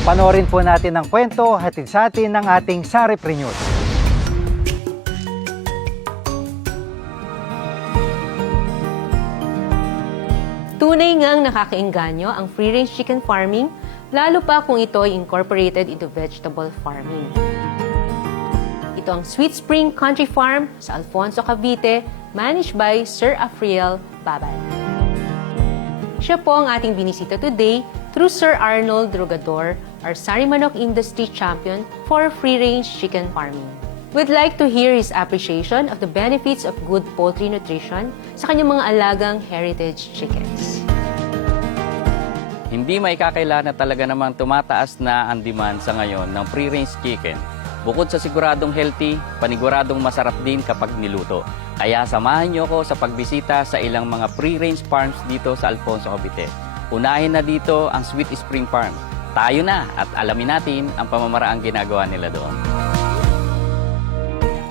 Panoorin po natin ang kwento hatid sa atin ng ating Saripreneur. Tunay ngang nakakaengganyo ang free-range chicken farming, lalo pa kung ito ay incorporated into vegetable farming. Ito ang Sweet Spring Country Farm sa Alfonso, Cavite, managed by Sir Afriel Babal. Siya po ang ating binisita today through Sir Arnold Drogador, our Sarimanok Industry Champion for free-range chicken farming. We'd like to hear his appreciation of the benefits of good poultry nutrition sa kanyang mga alagang heritage chickens. Hindi may kakailangan na talaga namang tumataas na ang demand sa ngayon ng free-range chicken. Bukod sa siguradong healthy, paniguradong masarap din kapag niluto. Kaya samahan niyo ko sa pagbisita sa ilang mga free-range farms dito sa Alfonso, Cavite. Unahin na dito ang Sweet Spring Farm. Tayo na at alamin natin ang pamamaraang ginagawa nila doon.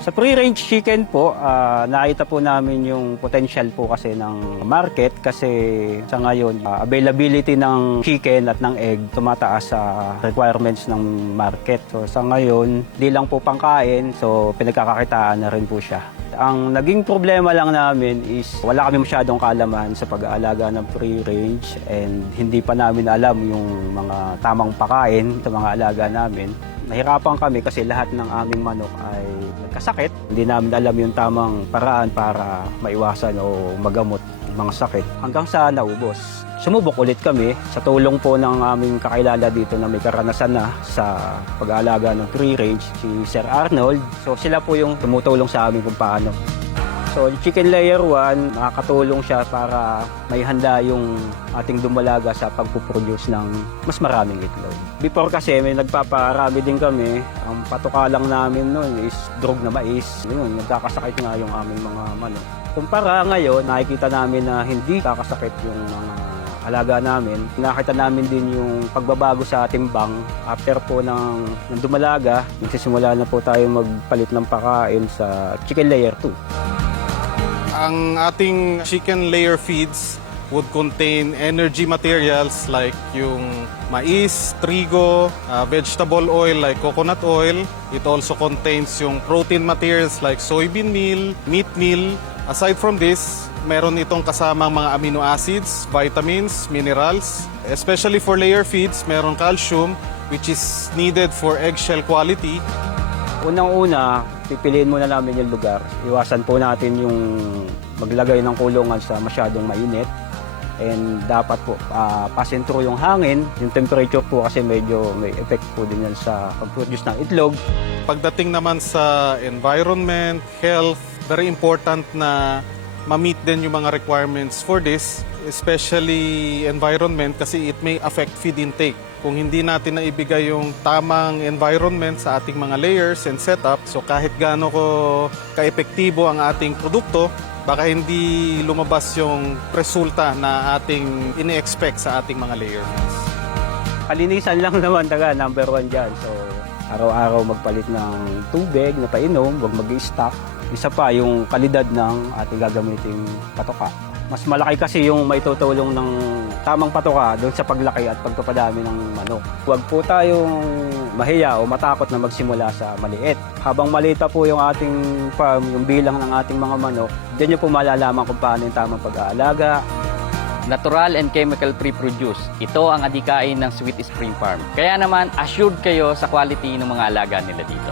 Sa free-range chicken po, nakita po namin yung potential po kasi ng market kasi sa ngayon, availability ng chicken at ng egg tumataas sa requirements ng market. So sa ngayon, di lang po pangkain, so pinagkakakitaan na rin po siya. Ang naging problema lang namin is wala kami masyadong kaalaman sa pag-aalaga ng free-range and hindi pa namin alam yung mga tamang pakain sa mga alaga namin. Nahirapan kami kasi lahat ng aming manok ay nagkasakit. Hindi namin alam yung tamang paraan para maiwasan o magamot yung mga sakit. Hanggang sa naubos. Sumubok ulit kami sa tulong po ng aming kakilala dito na may karanasan na sa pag-aalaga ng free-range, si Sir Arnold. So sila po yung tumutulong sa amin kung paano. So, chicken layer 1, nakakatulong siya para may handa yung ating dumalaga sa pagpuproduce ng mas maraming itlog. Before kasi may nagpaparami din kami, ang patuka lang namin noon is drug na mais. Yun, nagkakasakit nga yung aming mga manok. Kumpara ngayon, nakikita namin na hindi kakasakit yung mga alaga namin. Nakita namin din yung pagbabago sa timbang. After po ng dumalaga, nagsisimula na po tayo magpalit ng pakain sa chicken layer 2. Ang ating chicken layer feeds would contain energy materials like yung mais, trigo, vegetable oil like coconut oil. It also contains yung protein materials like soybean meal, meat meal. Aside from this, meron itong kasamang mga amino acids, vitamins, minerals. Especially for layer feeds, meron calcium which is needed for eggshell quality. Unang-una, pipiliin muna namin yung lugar. Iwasan po natin yung maglagay ng kulungan sa masyadong mainit. And dapat po pasin through yung hangin. Yung temperature po kasi medyo may effect po din yan sa pag-produce ng itlog. Pagdating naman sa environment, health, very important na ma-meet din yung mga requirements for this, especially environment kasi it may affect feed intake. Kung hindi natin naibigay yung tamang environment sa ating mga layers and setup, so kahit gaano ko kaepektibo ang ating produkto, baka hindi lumabas yung resulta na ating ine-expect sa ating mga layers. Kalinisan lang naman taga number 1 dyan. So araw-araw magpalit ng tubig na painom, huwag mag-i-stock. Isa pa yung kalidad ng ating gagamiting patoka. Mas malaki kasi yung maitutulong ng tamang patoka doon sa paglaki at pagpapadami ng manok. Huwag po tayong mahiya o matakot na magsimula sa maliit. Habang maliit pa po yung ating farm, yung bilang ng ating mga manok, diyan nyo po malalaman kung paano yung tamang pag-aalaga. Natural and chemical-free produce. Ito ang adikain ng Sweet Spring Farm. Kaya naman, assured kayo sa quality ng mga alaga nila dito.